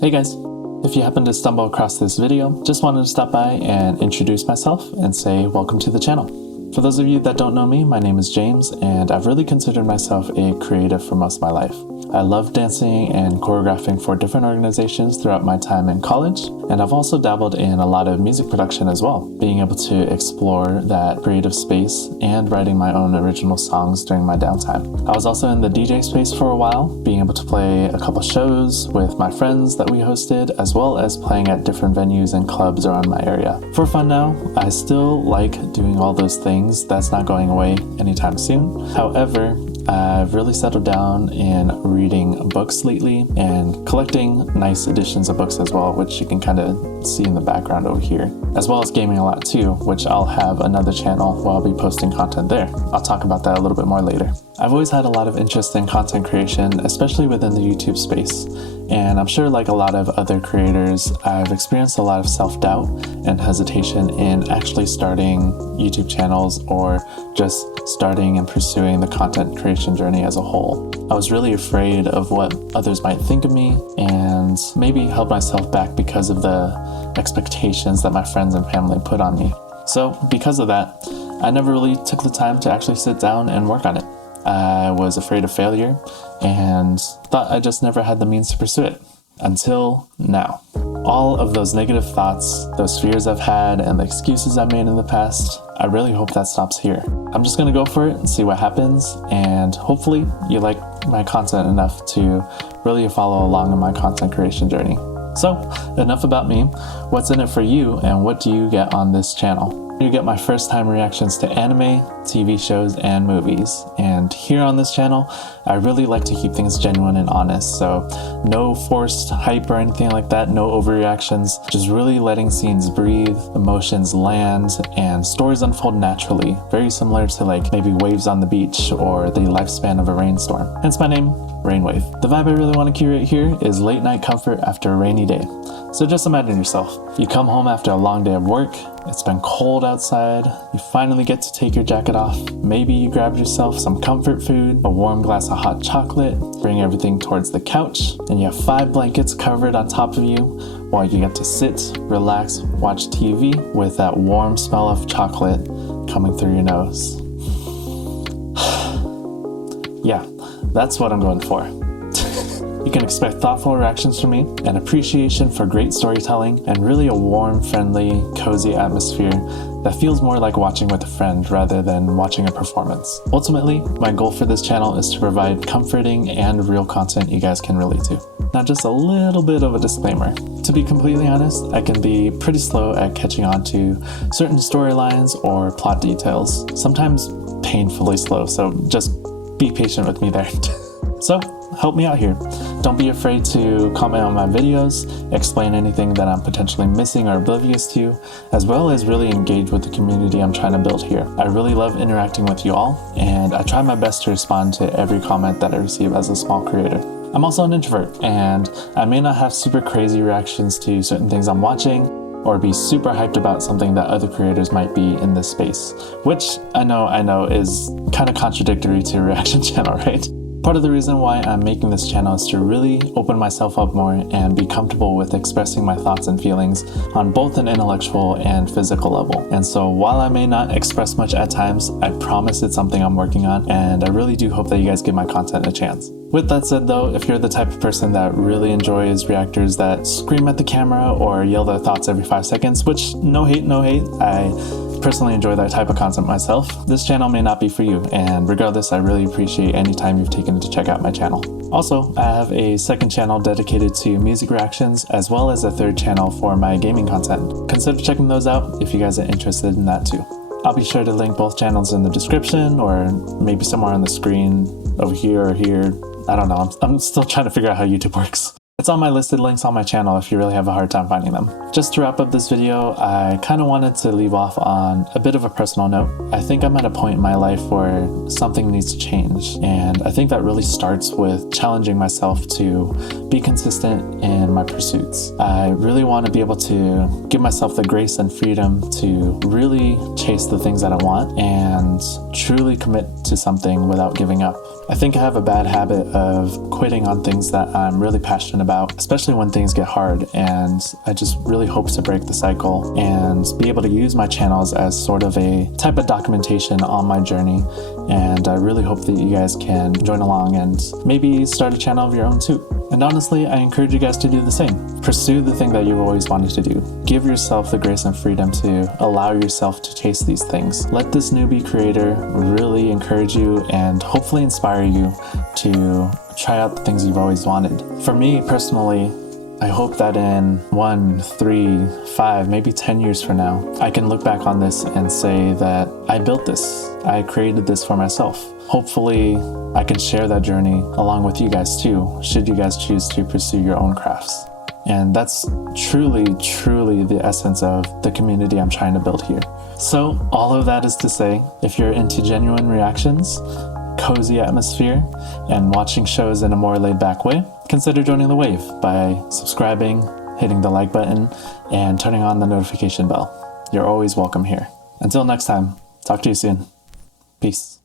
Hey guys, if you happen to stumble across this video, just wanted to stop by and introduce myself and say welcome to the channel. For those of you that don't know me, my name is James, and I've really considered myself a creative for most of my life. I love dancing and choreographing for different organizations throughout my time in college, and I've also dabbled in a lot of music production as well, being able to explore that creative space and writing my own original songs during my downtime. I was also in the DJ space for a while, being able to play a couple shows with my friends that we hosted, as well as playing at different venues and clubs around my area. For fun now, I still like doing all those things. That's not going away anytime soon. However, I've really settled down in reading books lately and collecting nice editions of books as well, which you can kind of see in the background over here, as well as gaming a lot too, which I'll have another channel where I'll be posting content there. I'll talk about that a little bit more later. I've always had a lot of interest in content creation, especially within the YouTube space. And I'm sure like a lot of other creators, I've experienced a lot of self-doubt and hesitation in actually starting YouTube channels or just starting and pursuing the content creation journey as a whole. I was really afraid of what others might think of me and maybe held myself back because of the expectations that my friends and family put on me. So because of that, I never really took the time to actually sit down and work on it. I was afraid of failure and thought I just never had the means to pursue it. Until now. All of those negative thoughts, those fears I've had, and the excuses I've made in the past, I really hope that stops here. I'm just gonna go for it and see what happens, and hopefully you like my content enough to really follow along in my content creation journey. So, enough about me. What's in it for you, and what do you get on this channel? You get my first time reactions to anime, TV shows, and movies. And here on this channel, I really like to keep things genuine and honest. So no forced hype or anything like that, no overreactions, just really letting scenes breathe, emotions land, and stories unfold naturally. Very similar to like maybe waves on the beach or the lifespan of a rainstorm. Hence my name, Rainwave. The vibe I really want to curate here is late night comfort after a rainy day. So just imagine yourself. You come home after a long day of work, it's been cold outside, you finally get to take your jacket off, maybe you grab yourself some comfort food, a warm glass of hot chocolate, bring everything towards the couch, and you have 5 blankets covered on top of you while you get to sit, relax, watch TV with that warm smell of chocolate coming through your nose. Yeah, that's what I'm going for. You can expect thoughtful reactions from me, an appreciation for great storytelling, and really a warm, friendly, cozy atmosphere that feels more like watching with a friend rather than watching a performance. Ultimately, my goal for this channel is to provide comforting and real content you guys can relate to. Not just a little bit of a disclaimer. To be completely honest, I can be pretty slow at catching on to certain storylines or plot details, sometimes painfully slow, so just be patient with me there. So, help me out here. Don't be afraid to comment on my videos, explain anything that I'm potentially missing or oblivious to, as well as really engage with the community I'm trying to build here. I really love interacting with you all, and I try my best to respond to every comment that I receive as a small creator. I'm also an introvert, and I may not have super crazy reactions to certain things I'm watching, or be super hyped about something that other creators might be in this space, which I know is kind of contradictory to a reaction channel, right? Part of the reason why I'm making this channel is to really open myself up more and be comfortable with expressing my thoughts and feelings on both an intellectual and physical level. And so while I may not express much at times, I promise it's something I'm working on, and I really do hope that you guys give my content a chance. With that said though, if you're the type of person that really enjoys reactors that scream at the camera or yell their thoughts every 5 seconds, which no hate, I personally enjoy that type of content myself, this channel may not be for you, and regardless, I really appreciate any time you've taken to check out my channel. Also, I have a second channel dedicated to music reactions, as well as a third channel for my gaming content. Consider checking those out if you guys are interested in that too. I'll be sure to link both channels in the description, or maybe somewhere on the screen over here or here. I don't know, I'm still trying to figure out how YouTube works. It's on my listed links on my channel if you really have a hard time finding them. Just to wrap up this video, I kind of wanted to leave off on a bit of a personal note. I think I'm at a point in my life where something needs to change, and I think that really starts with challenging myself to be consistent in my pursuits. I really want to be able to give myself the grace and freedom to really chase the things that I want and truly commit to something without giving up. I think I have a bad habit of quitting on things that I'm really passionate about, especially when things get hard, and I just really hope to break the cycle and be able to use my channels as sort of a type of documentation on my journey. And I really hope that you guys can join along and maybe start a channel of your own too. And honestly, I encourage you guys to do the same. Pursue the thing that you've always wanted to do. Give yourself the grace and freedom to allow yourself to taste these things. Let this newbie creator really encourage you and hopefully inspire you to try out the things you've always wanted. For me personally, I hope that in 1, 3, 5, maybe 10 years from now, I can look back on this and say that I built this. I created this for myself. Hopefully, I can share that journey along with you guys too, should you guys choose to pursue your own crafts. And that's truly, truly the essence of the community I'm trying to build here. So all of that is to say, if you're into genuine reactions, cozy atmosphere, and watching shows in a more laid-back way, consider joining the wave by subscribing, hitting the like button, and turning on the notification bell. You're always welcome here. Until next time, talk to you soon. Peace.